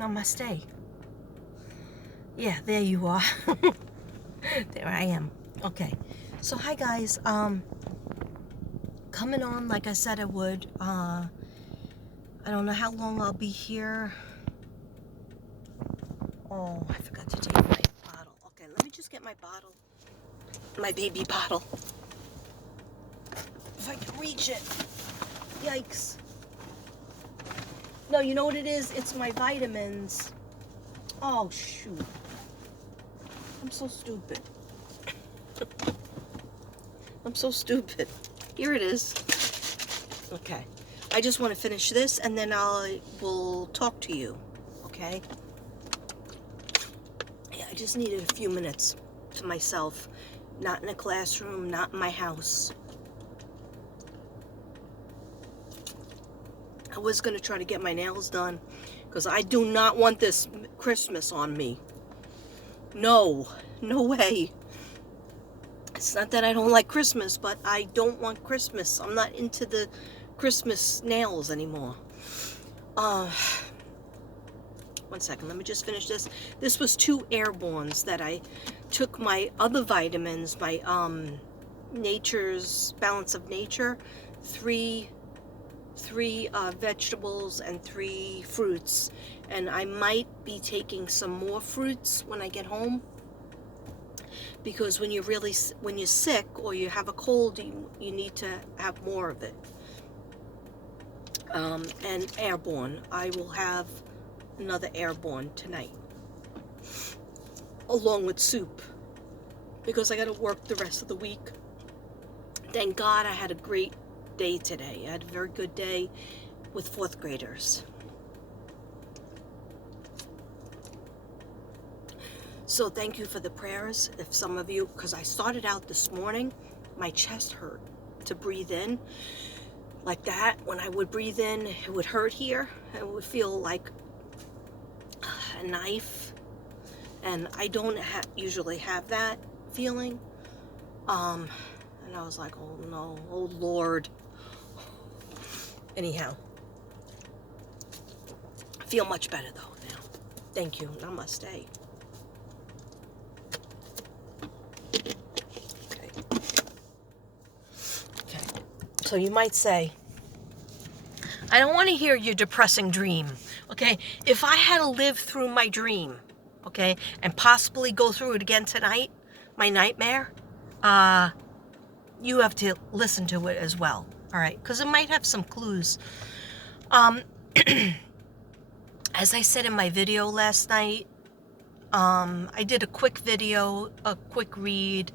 Namaste. Yeah, there you are. There I am. Okay. So hi guys. Coming on like I said I would. I don't know how long I'll be here. Oh, I forgot to take my bottle. Okay, let me just get my bottle. My baby bottle. If I can reach it. Yikes. No, you know what it is? It's my vitamins. Oh, shoot. I'm so stupid. I'm so stupid. Here it is. Okay. I just want to finish this and then will talk to you. Okay? Yeah, I just needed a few minutes to myself. Not in a classroom, not in my house. I was going to try to get my nails done because I do not want this Christmas on me. No, no way. It's not that I don't like Christmas, but I don't want Christmas. I'm not into the Christmas nails anymore. One second, let me just finish this. This was 2 airbornes that I took my other vitamins, my Nature's Balance of Nature, 3 vegetables and 3 fruits, and I might be taking some more fruits when I get home, because when you're sick or you have a cold, you need to have more of it. And airborne, I will have another airborne tonight along with soup, because I got to work the rest of the week. Thank God I had a great day today. I had a very good day with 4th graders. So thank you for the prayers. If some of you, because I started out this morning, my chest hurt to breathe in. Like that, when I would breathe in, it would hurt here. It would feel like a knife. And I don't usually have that feeling. And I was like, oh no, oh Lord. Anyhow, I feel much better though now. Thank you. Namaste. Okay. So you might say, I don't want to hear your depressing dream. Okay. If I had to live through my dream, okay, and possibly go through it again tonight, my nightmare, you have to listen to it as well. All right. Because it might have some clues. As I said in my video last night, I did a quick video, a quick read,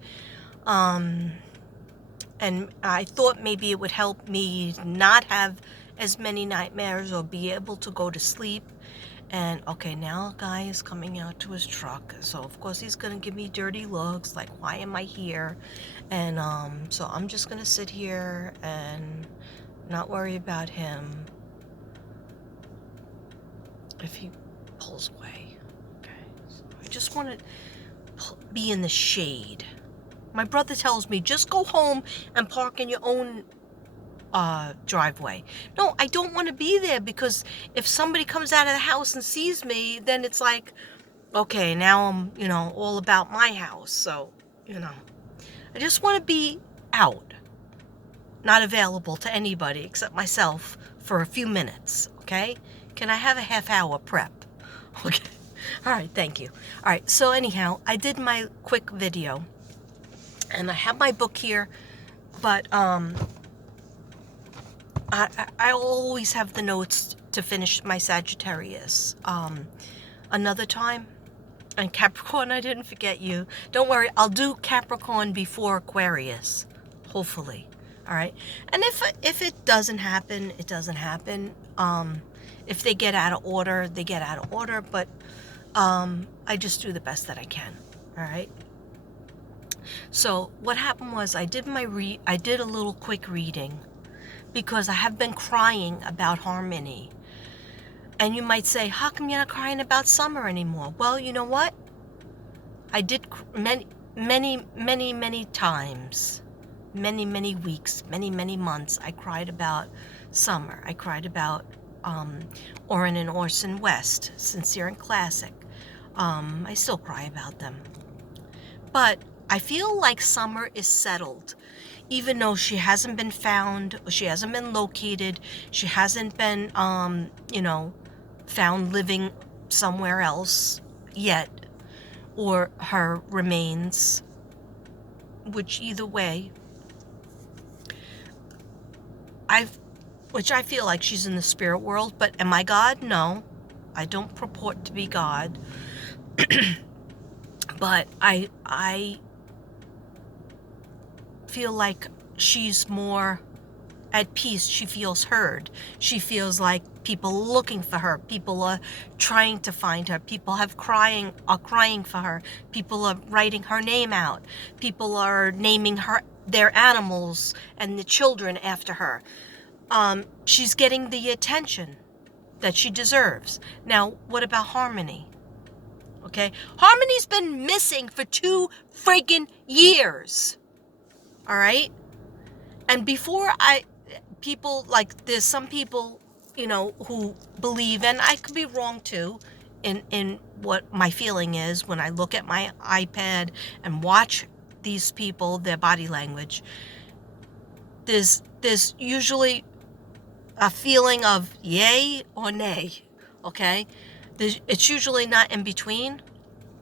and I thought maybe it would help me not have as many nightmares or be able to go to sleep. And okay, now a guy is coming out to his truck, so of course he's gonna give me dirty looks, like why am I here? And so I'm just gonna sit here and not worry about him if he pulls away. Okay, so I just want to be in the shade. My brother tells me, just go home and park in your own driveway. No, I don't want to be there, because if somebody comes out of the house and sees me, then it's like, okay, now I'm, all about my house. So, I just want to be out, not available to anybody except myself for a few minutes. Okay? Can I have a half-hour prep? Okay. All right. Thank you. All right. So anyhow, I did my quick video, and I have my book here, but I always have the notes to finish my Sagittarius another time. And Capricorn, I didn't forget you. Don't worry, I'll do Capricorn before Aquarius, hopefully. All right. And if it doesn't happen, it doesn't happen. If they get out of order, they get out of order. But I just do the best that I can. All right. So what happened was I did a little quick reading, because I have been crying about Harmony. And you might say, how come you're not crying about Summer anymore? Well, you know what? I did many times, many weeks, many months, I cried about Summer. I cried about Orrin and Orson West, Sincere and Classic. I still cry about them. But I feel like Summer is settled, even though she hasn't been found, she hasn't been located, she hasn't been, found living somewhere else yet, or her remains, which either way, I feel like she's in the spirit world. But am I God? No, I don't purport to be God. But I feel like she's more at peace. She feels heard. She feels like people are looking for her. People are trying to find her. People are crying for her. People are writing her name out. People are naming their animals and the children after her. She's getting the attention that she deserves. Now, what about Harmony? Okay, Harmony's been missing for 2 freaking years. All right, and before there's some people, who believe, and I could be wrong too, in what my feeling is when I look at my iPad and watch these people, their body language. There's usually a feeling of yay or nay. Okay, it's usually not in between.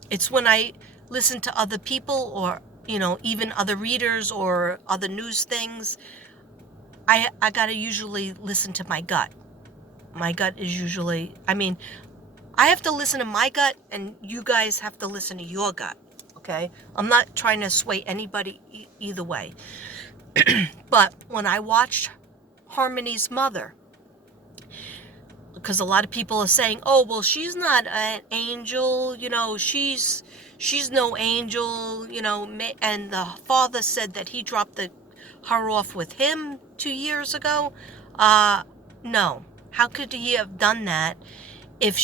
It's when I listen to other people, or even other readers or other news things, I gotta usually listen to my gut. My gut is usually, I have to listen to my gut, and you guys have to listen to your gut. Okay, I'm not trying to sway anybody either way. But when I watched Harmony's mother, because a lot of people are saying, oh, well, she's not an angel, she's no angel, and the father said that he dropped her off with him 2 years ago. No. How could he have done that if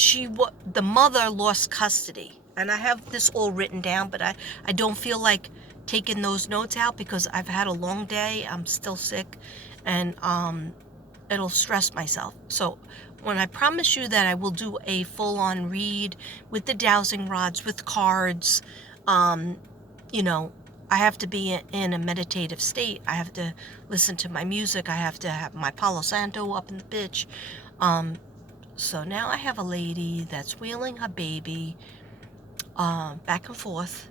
the mother lost custody? And I have this all written down, but I don't feel like taking those notes out because I've had a long day. I'm still sick, and it'll stress myself. So when I promise you that I will do a full-on read with the dowsing rods, with cards, I have to be in a meditative state. I have to listen to my music. I have to have my Palo Santo up in the bitch. So now I have a lady that's wheeling her baby back and forth.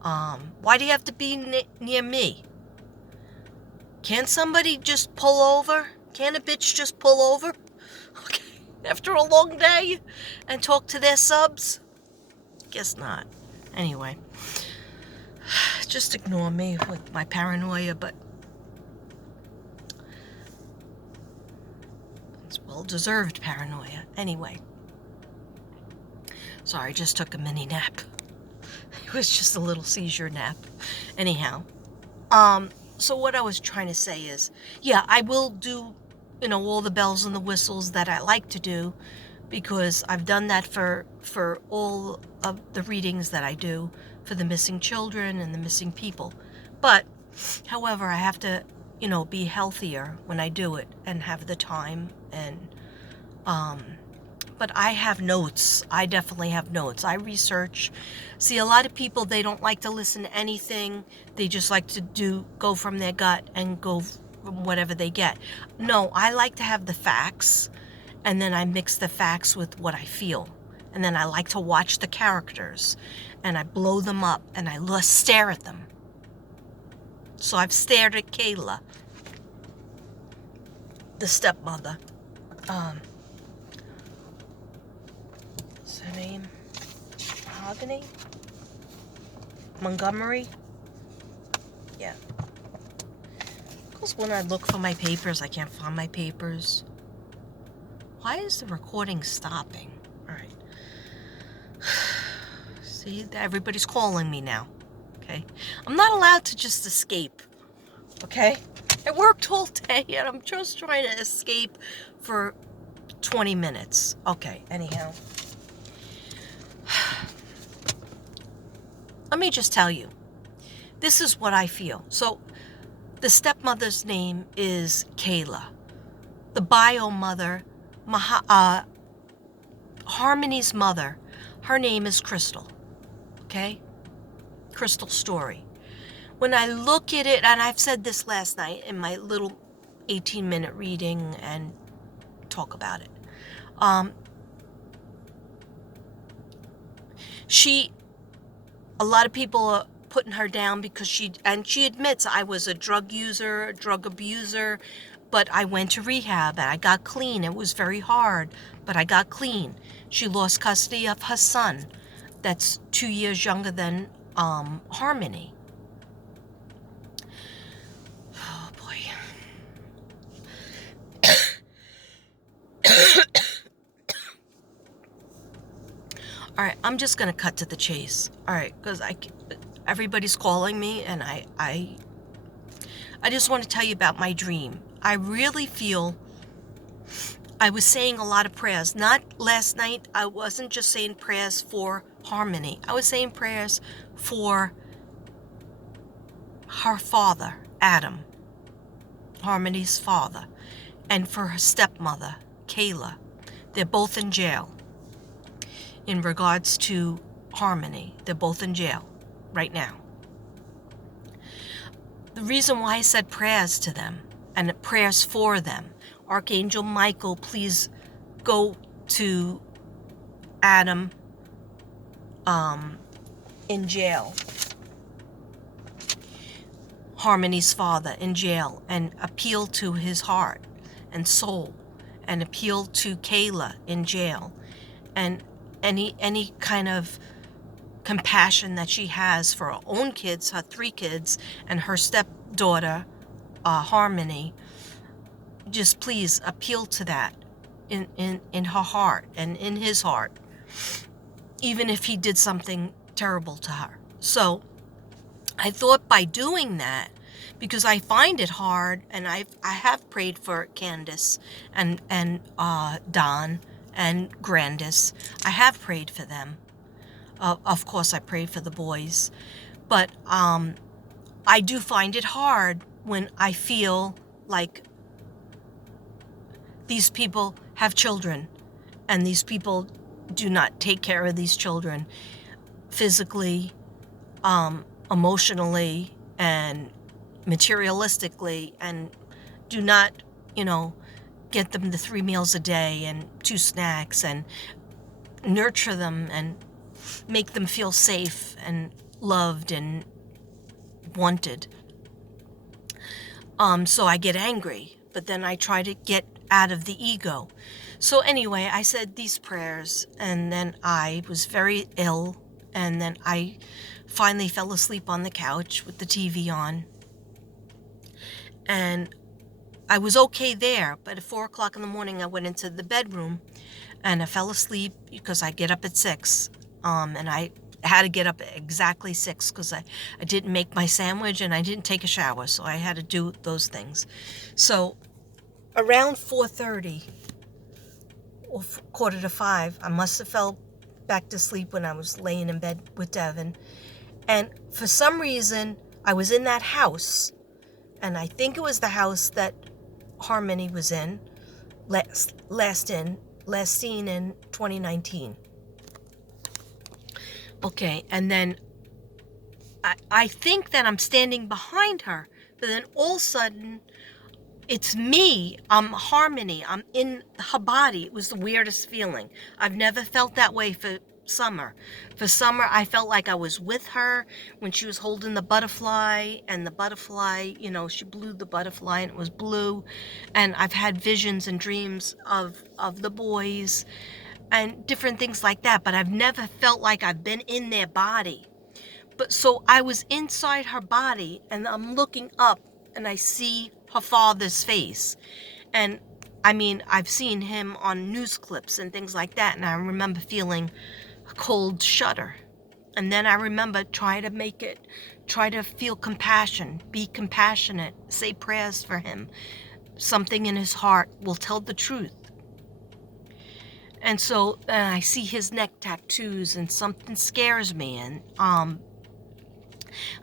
Why do you have to be near me? Can't somebody just pull over? Can't a bitch just pull over? Okay, after a long day and talk to their subs? Guess not. Anyway, just ignore me with my paranoia, but it's well-deserved paranoia. Anyway, sorry, just took a mini nap. It was just a little seizure nap. Anyhow, so what I was trying to say is, yeah, I will do, all the bells and the whistles that I like to do, because I've done that for all of the readings that I do for the missing children and the missing people. But, however, I have to, be healthier when I do it and have the time. And, but I have notes. I definitely have notes. I research. See, a lot of people, they don't like to listen to anything. They just like to go from their gut and go from whatever they get. No, I like to have the facts, and then I mix the facts with what I feel. And then I like to watch the characters, and I blow them up, and I stare at them. So I've stared at Kayla, the stepmother. What's her name? Mahogany? Montgomery? Yeah. Because when I look for my papers, I can't find my papers. Why is the recording stopping? All right. See, everybody's calling me now. Okay? I'm not allowed to just escape. Okay? I worked all day and I'm just trying to escape for 20 minutes. Okay, anyhow. Let me just tell you. This is what I feel. So, the stepmother's name is Kayla. the bio mother, Harmony's mother, her name is Crystal. Okay? Crystal Story. When I look at it, and I've said this last night in my little 18-minute reading and talk about it. A lot of people are putting her down because she admits, I was a drug user, a drug abuser, but I went to rehab and I got clean. It was very hard, but I got clean. She lost custody of her son that's 2 years younger than Harmony. Oh boy. All right, I'm just gonna cut to the chase. All right, because everybody's calling me, and I just want to tell you about my dream. I really feel I was saying a lot of prayers. Not last night. I wasn't just saying prayers for Harmony. I was saying prayers for her father, Adam, Harmony's father, and for her stepmother, Kayla. They're both in jail. In regards to Harmony, they're both in jail right now. The reason why I said prayers to them and prayers for them, Archangel Michael, please go to Adam in jail, Harmony's father in jail, and appeal to his heart and soul, and appeal to Kayla in jail, and any kind of compassion that she has for her own kids, her 3 kids, and her stepdaughter, Harmony. Just please appeal to that in her heart and in his heart, even if he did something terrible to her. So I thought by doing that, because I find it hard, and I have prayed for Candace and Don and Grandis. I have prayed for them. Of course, I prayed for the boys. But I do find it hard when I feel like these people have children, and these people do not take care of these children physically, emotionally, and materialistically, and do not, get them the 3 meals a day and 2 snacks, and nurture them and make them feel safe and loved and wanted. So I get angry, but then I try to get out of the ego. So anyway, I said these prayers, and then I was very ill, and then I finally fell asleep on the couch with the TV on. And I was okay there, but at 4 o'clock in the morning, I went into the bedroom, and I fell asleep because I get up at 6. And I had to get up at exactly 6 because I didn't make my sandwich and I didn't take a shower, so I had to do those things. So around 4:30 or 4:45, I must have fell back to sleep when I was laying in bed with Devin. And for some reason, I was in that house, and I think it was the house that Harmony was in, last seen in 2019. Okay, and then I think that I'm standing behind her, but then all of a sudden, it's me. I'm Harmony. I'm in her body. It was the weirdest feeling. I've never felt that way for Summer. For Summer, I felt like I was with her when she was holding the butterfly, and the butterfly, she blew the butterfly and it was blue. And I've had visions and dreams of the boys and different things like that, but I've never felt like I've been in their body. But so I was inside her body, and I'm looking up and I see her father's face. And I mean, I've seen him on news clips and things like that, and I remember feeling a cold shudder. And then I remember try to feel compassion, be compassionate, say prayers for him. Something in his heart will tell the truth. And so I see his neck tattoos, and something scares me. And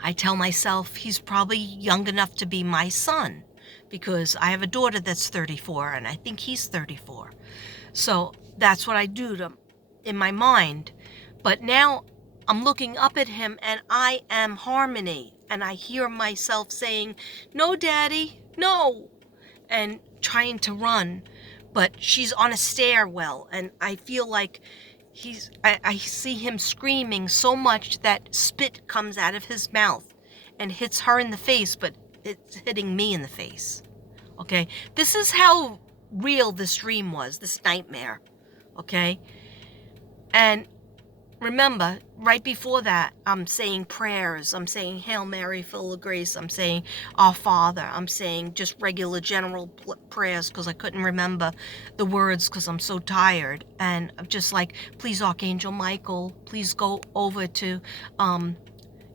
I tell myself he's probably young enough to be my son, because I have a daughter that's 34 and I think he's 34. So that's what I do in my mind. But now I'm looking up at him and I am Harmony, and I hear myself saying, "No, Daddy, no," and trying to run. But she's on a stairwell and I feel like I see him screaming so much that spit comes out of his mouth and hits her in the face, but it's hitting me in the face. Okay? This is how real this dream was, this nightmare. Okay? And remember, right before that, I'm saying prayers. I'm saying Hail Mary, full of grace. I'm saying Our Father. I'm saying just regular general prayers because I couldn't remember the words because I'm so tired. And I'm just like, please, Archangel Michael, please go over to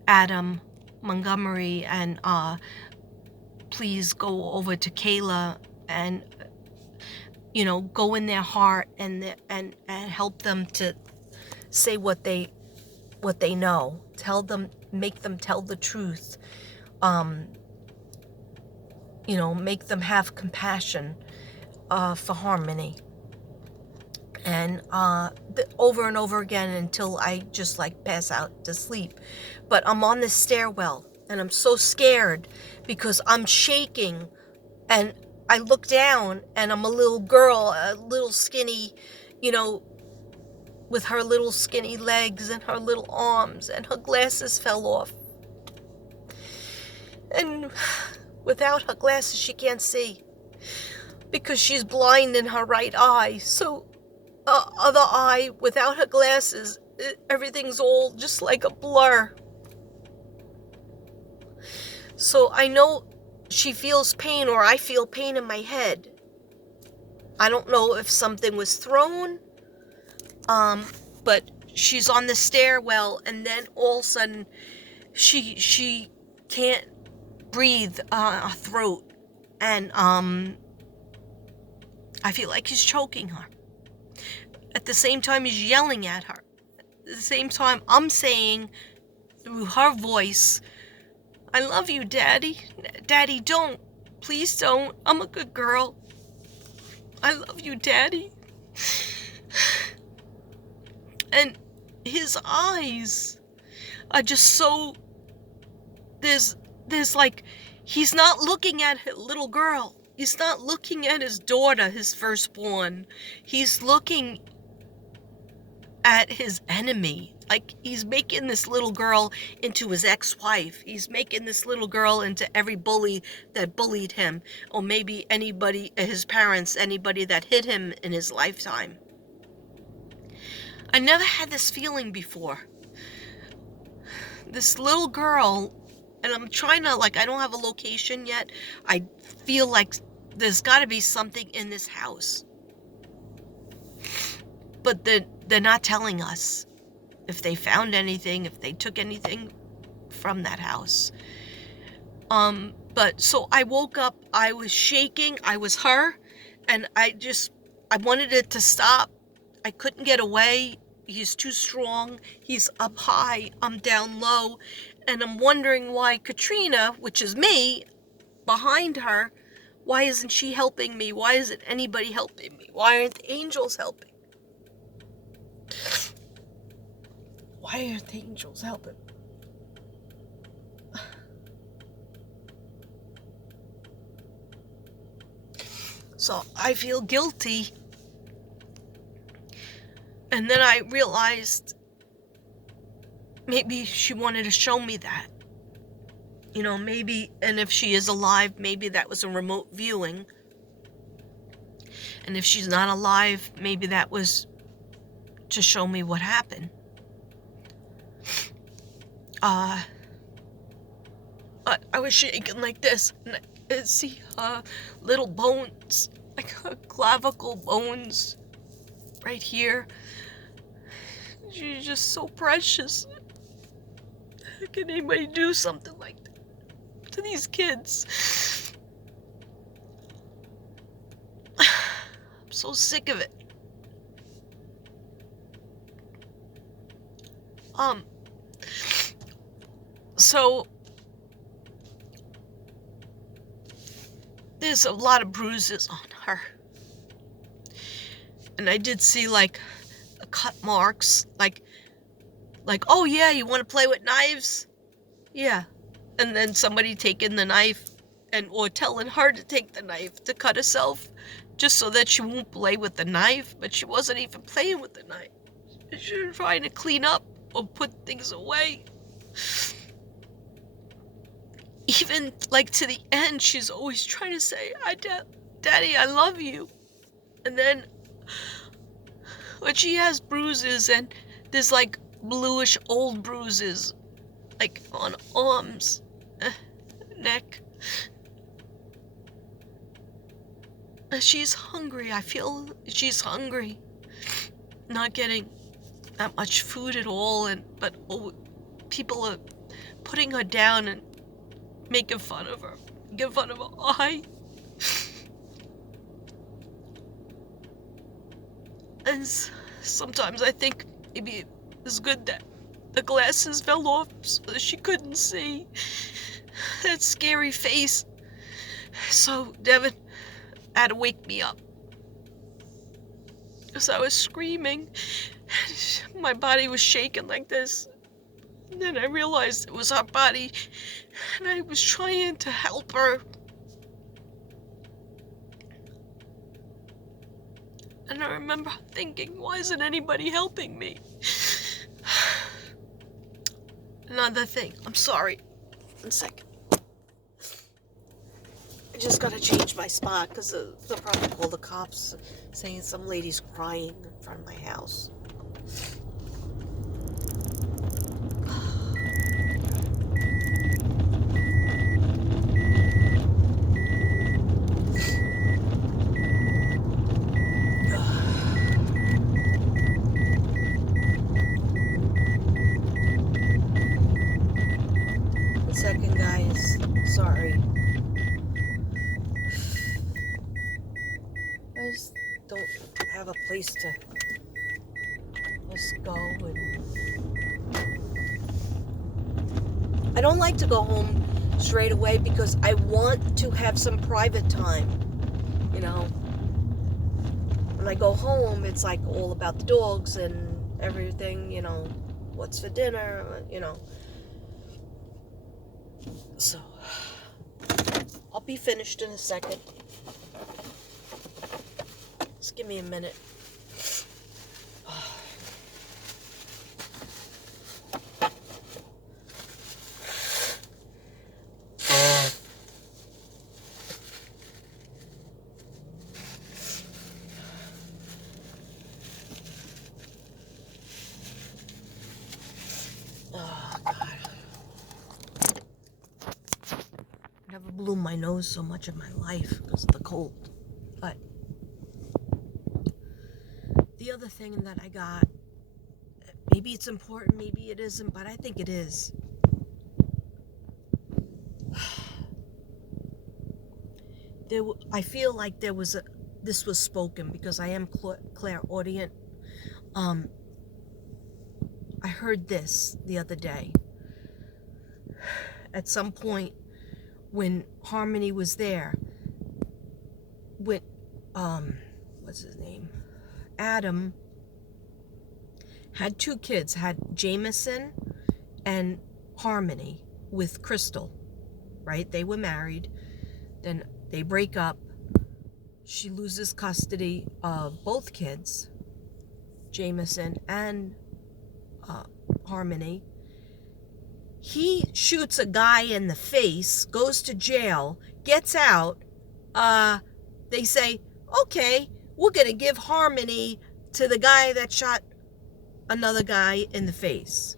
Adam, Montgomery, and please go over to Kayla and, go in their heart and help them to say what they know. Make them tell the truth. Make them have compassion for Harmony. And over and over again until I just like pass out to sleep. But I'm on the stairwell and I'm so scared because I'm shaking, and I look down and I'm a little girl, a little skinny, with her little skinny legs and her little arms, and her glasses fell off. And without her glasses, she can't see because she's blind in her right eye. So, other eye, without her glasses, everything's all just like a blur. So I know she feels pain, or I feel pain in my head. I don't know if something was thrown, but she's on the stairwell, and then all of a sudden she can't breathe her throat, and I feel like he's choking her. At the same time, he's yelling at her. At the same time, I'm saying through her voice, "I love you, Daddy. Daddy, don't. Please don't. I'm a good girl. I love you, Daddy." And his eyes are just so... There's like... He's not looking at his little girl. He's not looking at his daughter, his firstborn. He's looking at his enemy. Like, he's making this little girl into his ex-wife. He's making this little girl into every bully that bullied him. Or maybe anybody, his parents, anybody that hit him in his lifetime. I never had this feeling before. This little girl, and I'm trying to, I don't have a location yet. I feel like there's got to be something in this house. But they're not telling us if they found anything, if they took anything from that house. But so I woke up, I was shaking, I was her, and I wanted it to stop. I couldn't get away. He's too strong. He's up high, I'm down low, and I'm wondering why Katrina, which is me, behind her, why isn't she helping me? Why isn't anybody helping me? Why aren't the angels helping? Why aren't the angels helping? So I feel guilty. And then I realized maybe she wanted to show me that. Maybe, and if she is alive, maybe that was a remote viewing. And if she's not alive, maybe that was to show me what happened. I was shaking like this, and I see little bones, like clavicle bones, right here. She's just so precious. How can anybody do something like that to these kids? I'm so sick of it. So there's a lot of bruises on her. And I did see like cut marks, like, oh yeah, you want to play with knives? Yeah. And then somebody taking the knife or telling her to take the knife to cut herself just so that she won't play with the knife, but she wasn't even playing with the knife. She was trying to clean up or put things away. Even like to the end, she's always trying to say, Daddy, I love you. And then when she has bruises and there's like bluish old bruises, like on arms, neck. She's hungry. I feel she's hungry. Not getting that much food at all, but people are putting her down and making fun of her. Making fun of her eye. And sometimes I think maybe it's good that the glasses fell off so that she couldn't see that scary face. So Devin had to wake me up because I was screaming. My body was shaking like this. And then I realized it was her body, and I was trying to help her. And I remember thinking, why isn't anybody helping me? Another thing, I'm sorry. 1 second. I just gotta change my spot because they'll probably call the cops saying some lady's crying in front of my house. Second, guys. Sorry. I just don't have a place to just go, and I don't like to go home straight away because I want to have some private time. You know, when I go home, it's like all about the dogs and everything. You know, what's for dinner? You know. So, I'll be finished in a second. Just give me a minute. Oh, God. Never blew my nose so much in my life because of the cold. But the other thing that I got, maybe it's important, maybe it isn't, but I think it is. I feel like this was spoken because I am clairaudient. I heard this the other day. At some point, when Harmony was there, with what's his name? Adam had 2 kids, had Jameson and Harmony with Crystal, right? They were married. Then they break up. She loses custody of both kids, Jameson and Harmony. He shoots a guy in the face, goes to jail, gets out. They say, okay, we're going to give Harmony to the guy that shot another guy in the face.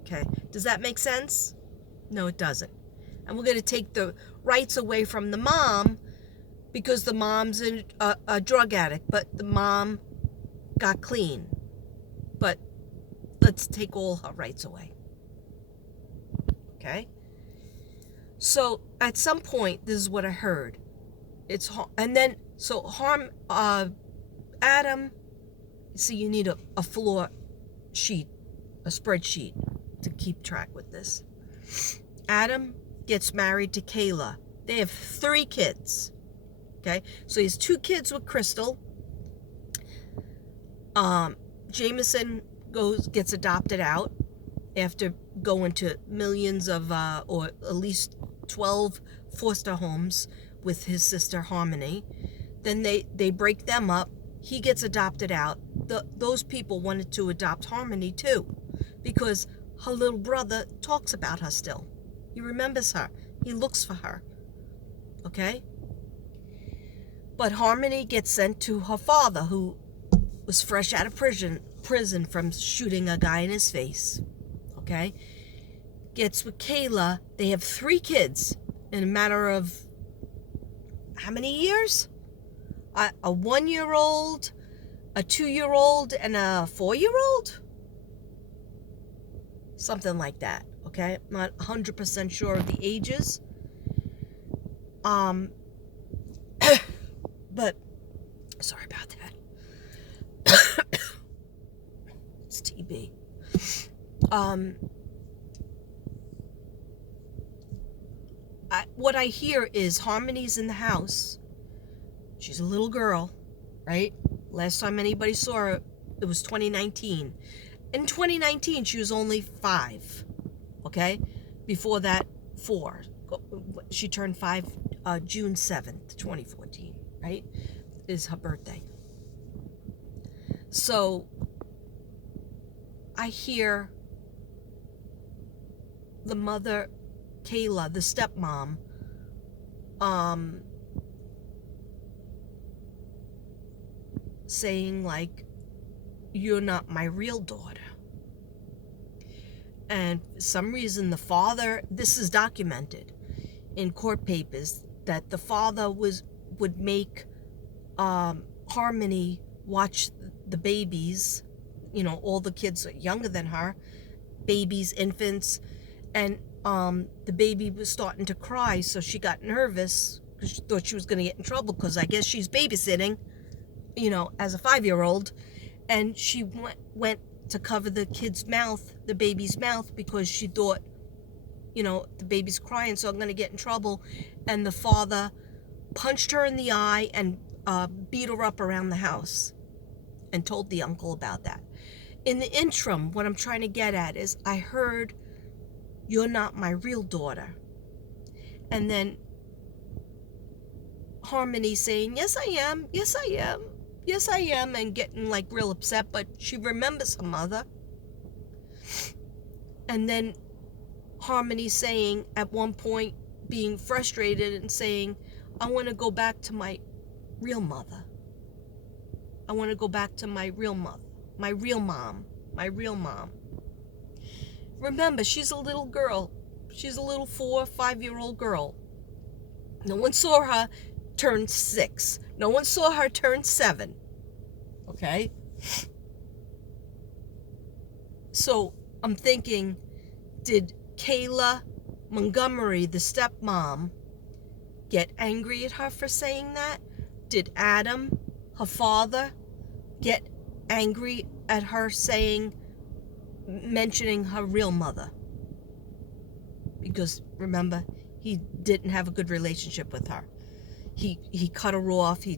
Okay, does that make sense? No, it doesn't. And we're going to take the rights away from the mom because the mom's a drug addict, but the mom got clean. But let's take all her rights away. Okay? So at some point, this is what I heard. Adam, see, you need a floor sheet, a spreadsheet to keep track with this. Adam gets married to Kayla They have 3 kids. Okay, so he has 2 kids with Crystal. Jameson gets adopted out after going to millions of, or at least 12 foster homes with his sister Harmony. Then they break them up. He gets adopted out. Those people wanted to adopt Harmony too, because her little brother talks about her still. He remembers her. He looks for her. Okay? But Harmony gets sent to her father, who was fresh out of prison from shooting a guy in his face. Okay? Gets with Kayla. They have 3 kids in a matter of how many years? A 1-year-old, a 2-year-old, and a 4-year-old? Something like that. Okay? I'm not 100% sure of the ages. But sorry about that. It's TB. What I hear is Harmony's in the house. She's a little girl, right? Last time anybody saw her, it was 2019. In 2019, she was only 5. Okay? Before that, 4. She turned 5 June 7th, 2014, right? Is her birthday. So I hear the mother, Kayla, the stepmom, saying like, "You're not my real daughter." And for some reason the father, this is documented in court papers, that the father would make Harmony watch the babies, all the kids are younger than her, babies, infants, and the baby was starting to cry, so she got nervous because she thought she was going to get in trouble, because I guess she's babysitting, as a 5-year-old, and she went to cover the kid's mouth, the baby's mouth, because she thought, the baby's crying, so I'm going to get in trouble. And the father punched her in the eye and beat her up around the house and told the uncle about that. In the interim, what I'm trying to get at is, I heard, "You're not my real daughter." And then Harmony saying, "Yes, I am. Yes, I am. Yes, I am," and getting like real upset, but she remembers her mother. And then Harmony saying at one point, being frustrated and saying, "I want to go back to my real mother. I want to go back to my real mother, my real mom, my real mom." Remember, she's a little girl. She's a little 4 or 5-year-old girl. No one saw her turn 6. No one saw her turn 7. Okay? So I'm thinking, did Kayla Montgomery, the stepmom, get angry at her for saying that? Did Adam, her father, get angry at her mentioning her real mother? Because remember, he didn't have a good relationship with her. He cut her off. He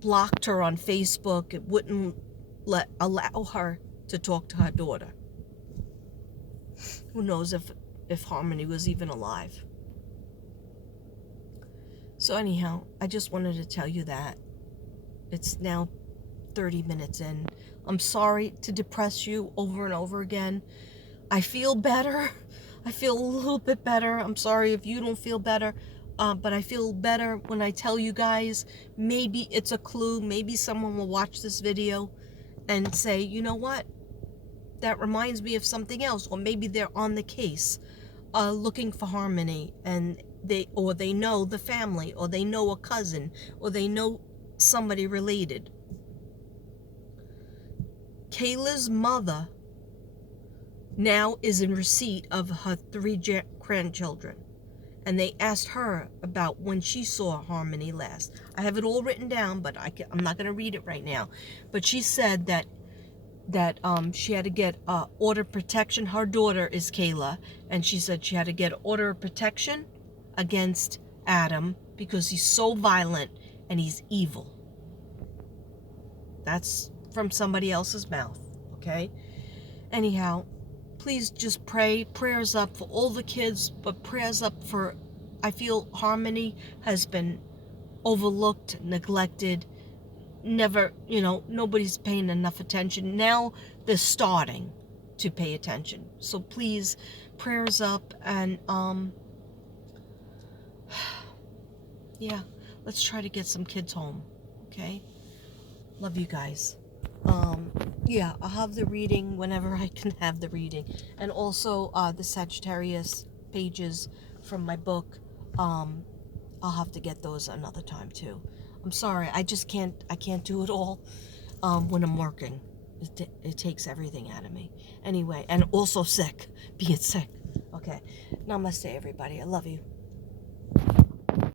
blocked her on Facebook. It wouldn't allow her to talk to her daughter. Who knows if Harmony was even alive. So anyhow, I just wanted to tell you that. It's now 30 minutes in. I'm sorry to depress you over and over again. I feel better. I feel a little bit better. I'm sorry if you don't feel better. But I feel better when I tell you guys. Maybe it's a clue. Maybe someone will watch this video and say, "You know what? That reminds me of something else." Or maybe they're on the case, looking for Harmony, and they know the family, or they know a cousin, or they know somebody related. Kayla's mother now is in receipt of her 3 grandchildren. And they asked her about when she saw Harmony last. I have it all written down, but I'm not going to read it right now. But she said that that she had to get order protection. Her daughter is Kayla, and she said she had to get order of protection against Adam because he's so violent and he's evil. That's from somebody else's mouth, okay? Anyhow, please just pray. Prayers up for all the kids, but prayers up for, I feel Harmony has been overlooked, neglected, never, nobody's paying enough attention. Now they're starting to pay attention. So please, prayers up, and yeah, let's try to get some kids home, okay? Love you guys. Yeah, I'll have the reading whenever I can have the reading. And also the Sagittarius pages from my book. I'll have to get those another time too. I'm sorry, I can't do it all when I'm working. It takes everything out of me. Anyway, and also being sick. Okay. Namaste, everybody. I love you.